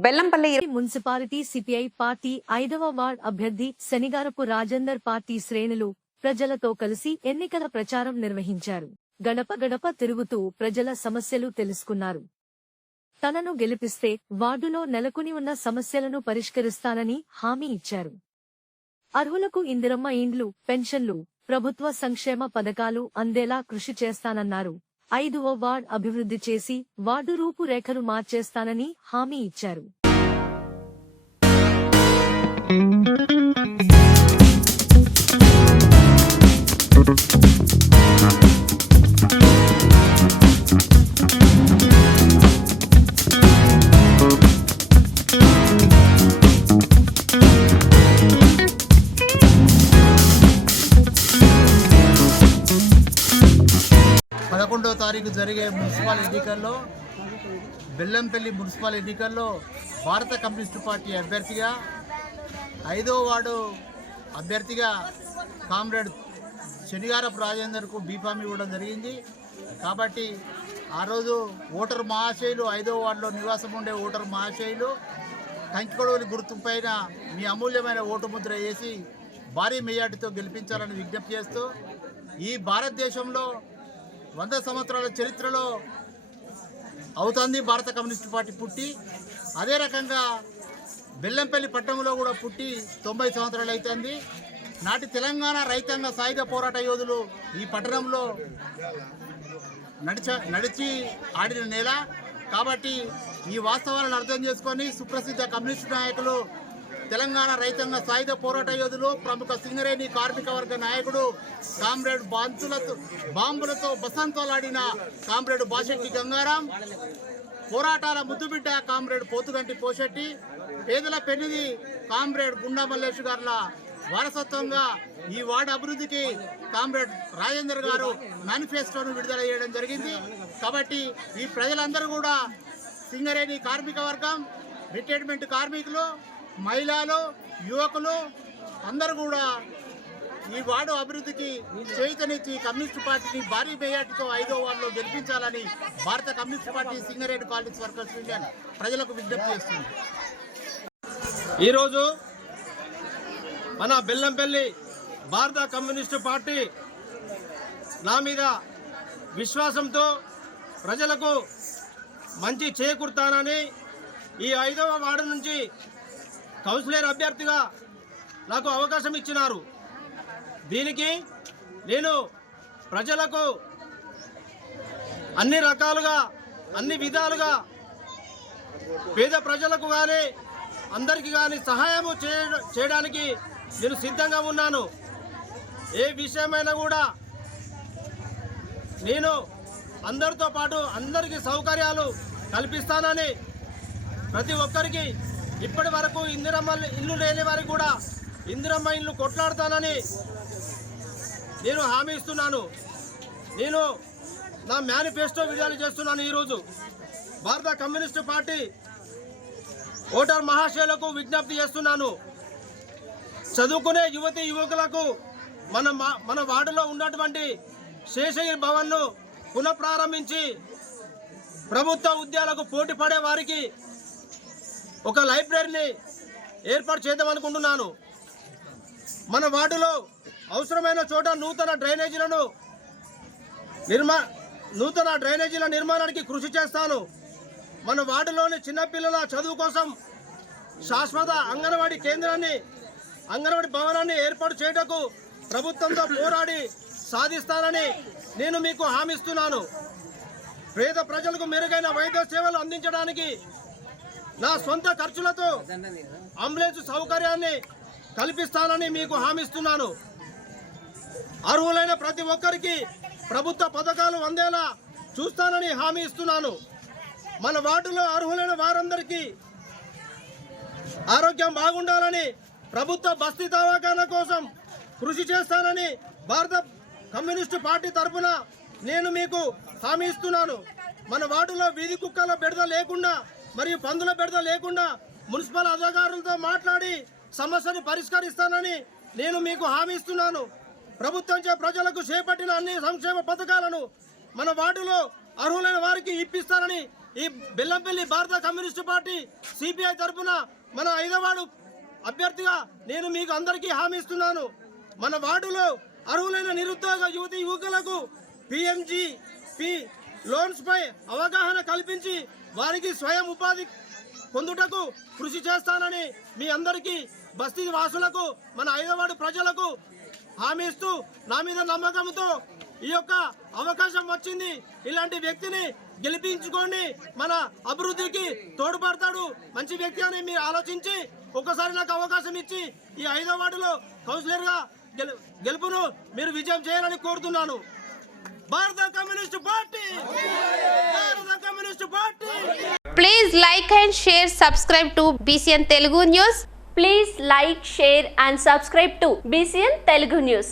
Bellampalli municipality CPI party 5వ ward అభ్యర్థి Shanigarapu Rajender party శ్రేణులు ప్రజలతో కలిసి ఎన్నికల ప్రచారం నిర్వహించారు. గడప గడప తిరుగుతూ ప్రజల సమస్యలు తెలుసుకున్నారు. తనను గెలిపిస్తే వార్డులో నెలకొని ఉన్న సమస్యలను పరిష్కరిస్తానని హామీ ఇచ్చారు. అర్హులకు ఇందిరమ్మ ఇండ్లు, పెన్షన్లు, ప్రభుత్వ సంక్షేమ పథకాలు అందేలా కృషి చేస్తానన్నారు. 5వ వార్డ్ అభివృద్ధి చేసి వార్డు రూపురేఖలు మార్చేస్తానని హామీ ఇచ్చారు. తారీఖు జరిగే మున్సిపల్ ఎన్నికల్లో బెల్లంపల్లి మున్సిపల్ ఎన్నికల్లో భారత కమ్యూనిస్టు పార్టీ అభ్యర్థిగా 5వ వార్డు అభ్యర్థిగా కామ్రేడ్ శనిగారపు రాజేందర్కు బీఫామ్ ఇవ్వడం జరిగింది. కాబట్టి ఆ రోజు ఓటరు మహాశయులు 5వ వార్డులో నివాసం ఉండే ఓటరు మహాశయులు కంకికొడవలి గుర్తు పైన మీ అమూల్యమైన ఓటు ముద్ర వేసి భారీ మెజార్టీతో గెలిపించాలని విజ్ఞప్తి చేస్తూ ఈ భారతదేశంలో 100 సంవత్సరాల చరిత్రలో అవుతుంది భారత కమ్యూనిస్టు పార్టీ పుట్టి. అదే రకంగా బెల్లంపల్లి పట్టణంలో కూడా పుట్టి 90 సంవత్సరాలు అవుతుంది. నాటి తెలంగాణ రైతాంగ సాయుధ పోరాట యోధులు ఈ పట్టణంలో నడిచి ఆడిన నేల. కాబట్టి ఈ వాస్తవాలను అర్థం చేసుకొని సుప్రసిద్ధ కమ్యూనిస్టు నాయకులు, తెలంగాణ రైతాంగ సాయుధ పోరాట యోధులు, ప్రముఖ సింగరేణి కార్మిక వర్గ నాయకుడు కామ్రేడ్ బాంబులతో బసంతోలాడిన కామ్రేడ్ బాషెట్టి గంగారాం, పోరాటాల ముద్దుబిడ్డ కామ్రేడ్ పోతుగంటి పోషెట్టి, పేదల పెన్నిది కామ్రేడ్ గుండా మల్లేష్ గారుల వారసత్వంగా ఈ వార్డు అభివృద్ధికి కామ్రేడ్ రాజేందర్ గారు మేనిఫెస్టోను విడుదల చేయడం జరిగింది. కాబట్టి ఈ ప్రజలందరూ కూడా సింగరేణి కార్మిక వర్గం, రిటైర్మెంట్ కార్మికులు, మహిళలు, యువకులు అందరూ కూడా ఈ వార్డు అభివృద్ధికి చేయూతనిచ్చి కమ్యూనిస్టు పార్టీని భారీ మెజార్టీతో 5వ వార్డులో గెలిపించాలని భారత communist party Singareni college workers union ప్రజలకు విజ్ఞప్తి చేస్తుంది. ఈరోజు మన బెల్లంపల్లి భారత కమ్యూనిస్టు పార్టీ నా మీద విశ్వాసంతో ప్రజలకు మంచి చేకూరుతానని ఈ 5వ వార్డు నుంచి కౌన్సిలర్ అభ్యర్థిగా నాకు అవకాశం ఇచ్చినారు. దీనికి నేను ప్రజలకు అన్ని రకాలుగా అన్ని విధాలుగా పేద ప్రజలకు కానీ అందరికీ కానీ సహాయం చేయడానికి నేను సిద్ధంగా ఉన్నాను. ఏ విషయమైనా కూడా నేను అందరితో పాటు అందరికీ సౌకర్యాలు కల్పిస్తానని, ప్రతి ఒక్కరికి ఇప్పటి వరకు ఇందిరమ్మ ఇల్లు లేని వారికి కూడా ఇందిరమ్మ ఇల్లు కొట్లాడతానని నేను హామీ ఇస్తున్నాను. నేను నా మేనిఫెస్టో విడుదల చేస్తున్నాను. ఈరోజు భారత కమ్యూనిస్టు పార్టీ ఓటర్ మహాశయులకు విజ్ఞప్తి చేస్తున్నాను. చదువుకునే యువతి యువకులకు మన వార్డులో ఉన్నటువంటి శేషగిరి భవన్ను పునఃప్రారంభించి ప్రభుత్వ ఉద్యోగాలకు పోటీ పడే వారికి ఒక లైబ్రరీని ఏర్పాటు చేద్దామనుకుంటున్నాను. మన వార్డులో అవసరమైన చోట నూతన డ్రైనేజీల నిర్మాణానికి కృషి చేస్తాను. మన వార్డులోని చిన్నపిల్లల చదువు కోసం శాశ్వత అంగన్వాడీ భవనాన్ని ఏర్పాటు చేయటకు ప్రభుత్వంతో పోరాడి సాధిస్తానని నేను మీకు హామీ ఇస్తున్నాను. పేద ప్రజలకు మెరుగైన వైద్య సేవలు అందించడానికి నా సొంత ఖర్చులతో అంబులెన్స్ సౌకర్యాన్ని కల్పిస్తానని మీకు హామీ ఇస్తున్నాను. అర్హులైన ప్రతి ఒక్కరికి ప్రభుత్వ పథకాలు అందేలా చూస్తానని హామీ ఇస్తున్నాను. మన వార్డులో అర్హులైన వారందరికీ ఆరోగ్యం బాగుండాలని, ప్రభుత్వ బస్తీ దవాఖానా కోసం కృషి చేస్తానని భారత కమ్యూనిస్టు పార్టీ తరఫున నేను మీకు హామీ ఇస్తున్నాను. మన వార్డులో వీధి కుక్కల బెడద లేకుండా మరియు పందుల బెడద లేకుండా మున్సిపల్ అధికారులతో మాట్లాడి సమస్యను పరిష్కరిస్తానని నేను మీకు హామీ ఇస్తున్నాను. ప్రభుత్వంచే ప్రజలకు చేపట్టిన అన్ని సంక్షేమ పథకాలను మన వార్డులో అర్హులైన వారికి ఇప్పిస్తానని ఈ బెల్లంపల్లి భారత కమ్యూనిస్టు పార్టీ సిపిఐ తరఫున మన 5వ వార్డు అభ్యర్థిగా నేను మీకు అందరికీ హామీ ఇస్తున్నాను. మన వార్డులో అర్హులైన నిరుద్యోగ యువతి యువకులకు PMGP లోన్స్ పై అవగాహన కల్పించి వారికి స్వయం ఉపాధి పొందుటకు కృషి చేస్తానని మీ అందరికీ బస్తీ వాసులకు మన 5వ వార్డు ప్రజలకు హామీ ఇస్తూ నా మీద నమ్మకంతో ఈ యొక్క అవకాశం వచ్చింది. ఇలాంటి వ్యక్తిని గెలిపించుకోండి, మన అభివృద్ధికి తోడ్పడతాడు, మంచి వ్యక్తి అని మీరు ఆలోచించి ఒక్కసారి నాకు అవకాశం ఇచ్చి ఈ 5వ వార్డులో కౌన్సిలర్గా గెలుపును మీరు విజయం చేయాలని కోరుతున్నాను. భారత కమ్యూనిస్ట్ పార్టీ, భారత communist party. Please like and share, subscribe to BCN Telugu News. Please like, share and subscribe to BCN Telugu News.